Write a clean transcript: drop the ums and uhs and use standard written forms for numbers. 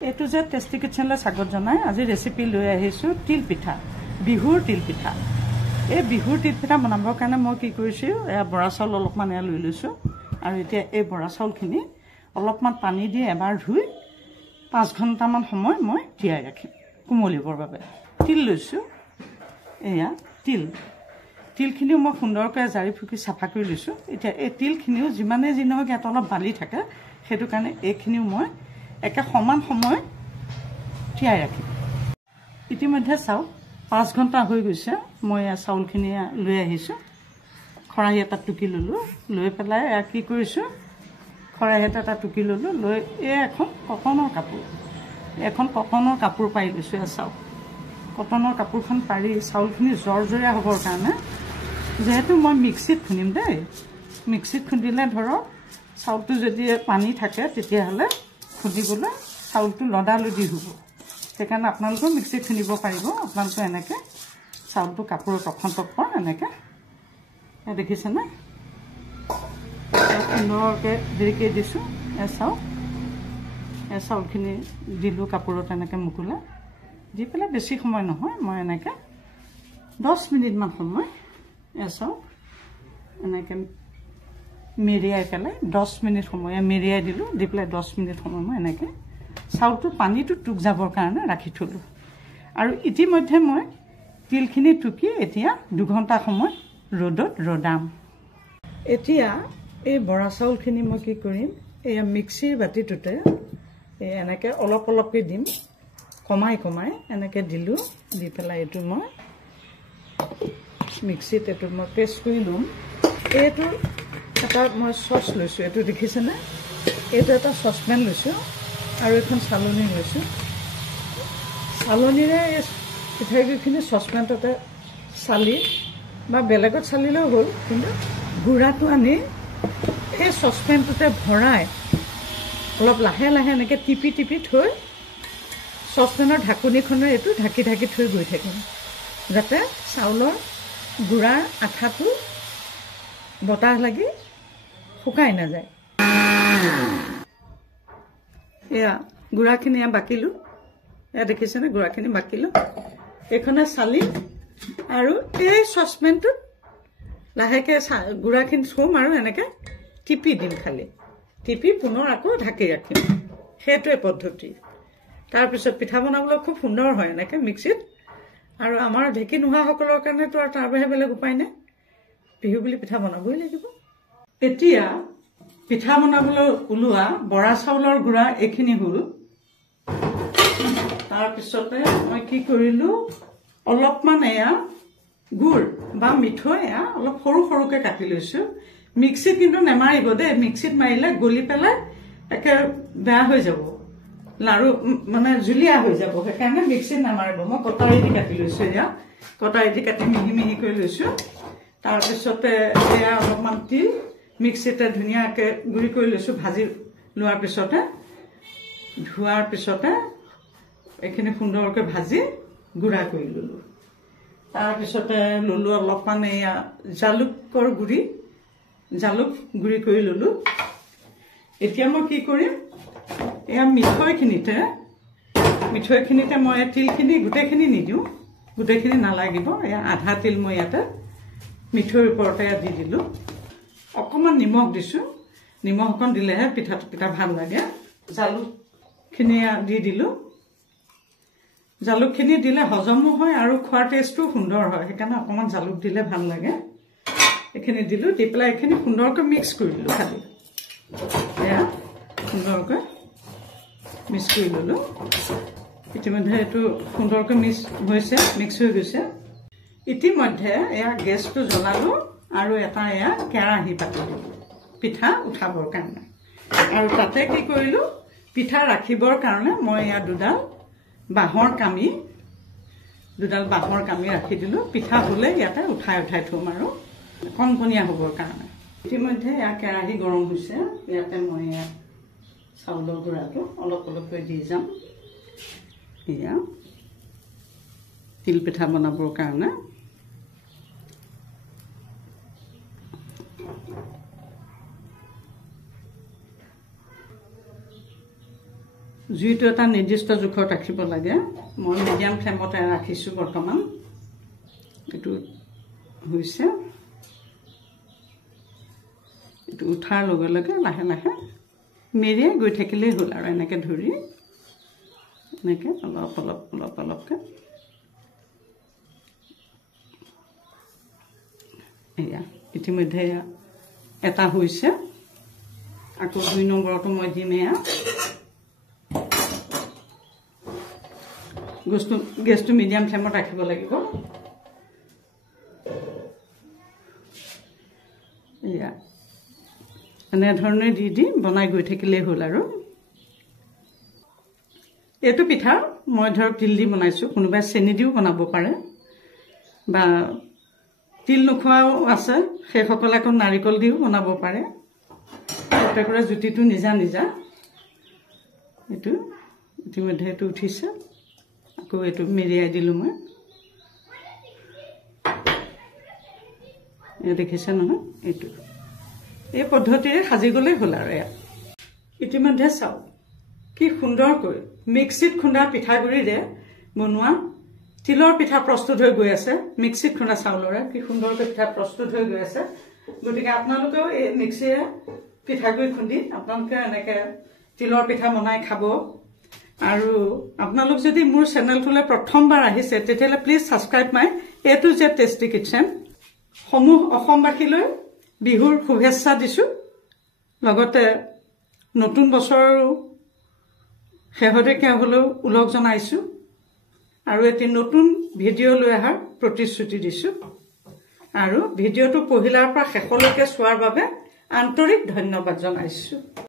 এইটো যে টেষ্টি কিটচেনলৈ স্বাগত জনাই আজি ৰেচিপি লৈ আহিছোঁ তিল পিঠা বিহুৰ তিল পিঠা। এই বিহুৰ তিল পিঠা বনাবৰ কাৰণে মই কি কৰিছোঁ বৰা চাউল অলপমান লৈ লৈছোঁ আৰু এতিয়া এই বৰা চাউলখিনি অলপমান পানী দি এবাৰ ধুই 5 ঘণ্টামান সময় মই তিয়াই ৰাখিম কোমলিবৰ বাবে। তিল লৈছোঁ, এয়া তিলখিনিও মই সুন্দৰকৈ জাৰি ফুকি চাফা কৰি লৈছোঁ। এতিয়া এই তিলখিনিও যিমানেই যি নহওক ইয়াত অলপ বালি থাকে, সেইটো কাৰণে এইখিনিও মই একে সমান সময় তিয়াই ৰাখিম। ইতিমধ্যে চাওক 5 ঘণ্টা হৈ গৈছে। মই চাউলখিনি লৈ আহিছোঁ, খৰাহি এটা টুকি ল'লোঁ, লৈ পেলাই কি কৰিছোঁ খৰাহি এটা টুকি ল'লোঁ, লৈ এখন কটনৰ কাপোৰ পাৰি লৈছোঁ। চাওক কটনৰ কাপোৰখন পাৰি চাউলখিনি জৰজৰীয়া হ'বৰ কাৰণে, যিহেতু মই মিক্সিত খুন্দিম দেই, মিক্সিত খুন্দিলে ধৰক চাউলটো যদি পানী থাকে তেতিয়াহ'লে খুন্দিবলৈ চাউলটো লদালদি হ'ব। সেইকাৰণে আপোনালোকেও মিক্সিত খুন্দিব পাৰিব। আপোনালোকে এনেকৈ চাউলটো কাপোৰৰ তখন এনেকৈ দেখিছেনে, সুন্দৰকৈ দেৰিকৈ দিছোঁ। চাউলখিনি দিলোঁ কাপোৰত এনেকৈ মুকুলাই দি পেলাই বেছি সময় নহয়, মই এনেকৈ 10 মিনিটমান সময় চাউল এনেকৈ মেৰিয়াই পেলাই 10 মিনিট সময় মেৰিয়াই দিলোঁ, দি পেলাই 10 মিনিট সময় মই এনেকৈ চাউলটো পানীটো টুক যাবৰ কাৰণে ৰাখি থ'লোঁ। আৰু ইতিমধ্যে মই তিলখিনি টুকি এতিয়া 2 ঘণ্টা সময় ৰ'দত ৰ'দাম। এতিয়া এই বৰা চাউলখিনি মই কি কৰিম, এয়া মিক্সিৰ বাতিটোতে এনেকৈ অলপকৈ দিম, কমাই এনেকৈ দিলোঁ, দি পেলাই এইটো মই মিক্সিত মই পেষ্ট কৰি ল'ম। এইটো এটা মই চচ লৈছোঁ, এইটো দেখিছেনে, এইটো এটা চচপেন লৈছোঁ আৰু এখন চালনী লৈছোঁ। চালনীৰে এই পিঠাগুড়িখিনি চচপেনটোতে চালি বা বেলেগত চালিলেও হ'ল, কিন্তু গুড়াটো আনি এই চচপেনটোতে ভৰাই অলপ লাহে এনেকৈ টিপি থৈ চচপেনৰ ঢাকনিখনে এইটো ঢাকি থৈ গৈ থাকিম, যাতে চাউলৰ গুড়াৰ আঠাটো বতাহ লাগি শুকাই নাযায়। এয়া গুড়াখিনি বাকিলোঁ, এয়া দেখিছেনে গুড়াখিনি বাকিলোঁ, এইখনে চালি আৰু এই চচপেনটোত লাহেকৈ গুড়াখিনি থ'ম আৰু এনেকৈ টিপি দিম, খালি টিপি পুনৰ আকৌ ঢাকি ৰাখিম। সেইটোৱে পদ্ধতি। তাৰপিছত পিঠা বনাবলৈ খুব সুন্দৰ হয় এনেকৈ মিক্সিত। আৰু আমাৰ ঢেঁকী নোহোৱাসকলৰ কাৰণেতো আৰু তাৰ বাহিৰে বেলেগ উপায় নাই, বিহু বুলি পিঠা বনাবই লাগিব। এতিয়া পিঠা বনাবলৈ ওলোৱা বৰা চাউলৰ গুড়া এইখিনি হ'ল। তাৰপিছতে মই কি কৰিলোঁ, অলপমান এয়া গুড় বা মিঠৈ অলপ সৰুকৈ কাটি লৈছোঁ। মিক্সিত কিন্তু নেমাৰিব দেই, মিক্সিত মাৰিলে গলি পেলাই একে বেয়া হৈ যাব, লাৰু মানে জুলীয়া হৈ যাব, সেইকাৰণে মিক্সিত নামাৰিব। মই কটাৰী দি কাটি লৈছোঁ, এয়া কটাৰী দি কাটি মিহি কৰি লৈছোঁ। তাৰপিছতে এয়া অলপমান তিল মিক্সিতে ধুনীয়াকৈ গুড়ি কৰি লৈছোঁ। ভাজি লোৱাৰ পিছতে ধোৱাৰ পিছতে এইখিনি সুন্দৰকৈ ভাজি গুড়া কৰি ল'লোঁ। তাৰপিছতে ল'লোঁ অলপমান এয়া জালুক গুড়ি কৰি ল'লোঁ। এতিয়া মই কি কৰিম, এয়া মিঠৈখিনিতে মই তিলখিনি গোটেইখিনি নিদিওঁ, গোটেইখিনি নালাগিব, এয়া আধা তিল মই ইয়াতে মিঠৈৰ ওপৰতে দি দিলোঁ। অকণমান নিমখ দিছোঁ, নিমখ অকণ দিলেহে পিঠা ভাল লাগে। জালুকখিনি দি দিলোঁ, জালুকখিনি দিলে হজমো হয় আৰু খোৱাৰ টেষ্টটো সুন্দৰ হয়, সেইকাৰণে অকণমান জালুক দিলে ভাল লাগে। এইখিনি দিলোঁ, দি পেলাই এইখিনি সুন্দৰকৈ মিক্স কৰি দিলোঁ। খালি এয়া সুন্দৰকৈ মিক্স কৰি ল'লোঁ। ইতিমধ্যে এইটো সুন্দৰকৈ মিক্স হৈ গৈছে। ইতিমধ্যে এয়া গেছটো জ্বলালোঁ আৰু এটা এয়া কেৰাহী পাতিলোঁ পিঠা উঠাবৰ কাৰণে। আৰু তাতে কি কৰিলোঁ, পিঠা ৰাখিবৰ কাৰণে মই এয়া দুডাল বাঁহৰ কামি ৰাখি দিলোঁ। পিঠা হ'লে ইয়াতে উঠাই থ'ম আৰু কণকণীয়া হ'বৰ কাৰণে। ইতিমধ্যে এয়া কেৰাহী গৰম হৈছে, ইয়াতে মই এয়া চাউলৰ গুড়াটো অলপকৈ দি যাম। এয়া তিল পিঠা বনাবৰ কাৰণে জুইটো এটা নিৰ্দিষ্ট জোখত ৰাখিব লাগে মই মিডিয়াম ফ্লেমতে ৰাখিছোঁ বৰ্তমান এইটো হৈছে এইটো উঠাৰ লগে লগে লাহে লাহে মেৰিয়াই গৈ থাকিলেই হ'ল আৰু এনেকৈ ধৰি এনেকৈ অলপ অলপ অলপ অলপকৈ এয়া ইতিমধ্যে এটা হৈছে আকৌ 2 নম্বৰটো মই দিম এয়া গেছটো মিডিয়াম ফ্লেমত ৰাখিব লাগিব এয়া এনেধৰণে দি বনাই গৈ থাকিলেই হ'ল আৰু এইটো পিঠা মই ধৰক তিল দি বনাইছোঁ কোনোবাই চেনি দিও বনাব পাৰে বা তিল নোখোৱাও আছে সেইসকলে আকৌ নাৰিকল দিও বনাব পাৰে প্ৰত্যেকৰে জুতিটো নিজা নিজা এইটো ইতিমধ্যে এইটো উঠিছে আকৌ এইটো মেৰিয়াই দিলোঁ মই এই দেখিছে নহয় এইটো এই পদ্ধতিৰে সাজি গ'লেই হ'ল আৰু এয়া ইতিমধ্যে চাওক কি সুন্দৰকৈ মিক্সিত খুন্দা পিঠাগুড়িৰে বনোৱা তিলৰ পিঠা প্ৰস্তুত হৈ গৈ আছে মিক্সিত খুন্দা চাউলৰে কি সুন্দৰকৈ পিঠা প্ৰস্তুত হৈ গৈ আছে গতিকে আপোনালোকেও এই মিক্সিৰে পিঠাগুড়ি খুন্দি আপোনালোকে এনেকৈ তিলৰ পিঠা বনাই খাব আৰু আপোনালোক যদি মোৰ চেনেলটোলৈ প্ৰথমবাৰ আহিছে তেতিয়াহ'লে please subscribe my A to Z tasty kitchen সমূহ অসমবাসীলৈ বিহুৰ শুভেচ্ছা দিছোঁ লগতে নতুন বছৰৰো শেহতীয়াকৈ হ'লেও উলগ জনাইছোঁ আৰু এটি নতুন ভিডিঅ' লৈ অহাৰ প্ৰতিশ্ৰুতি দিছোঁ আৰু ভিডিঅ'টো পহিলাৰ পৰা শেষলৈকে চোৱাৰ বাবে আন্তৰিক ধন্যবাদ জনাইছোঁ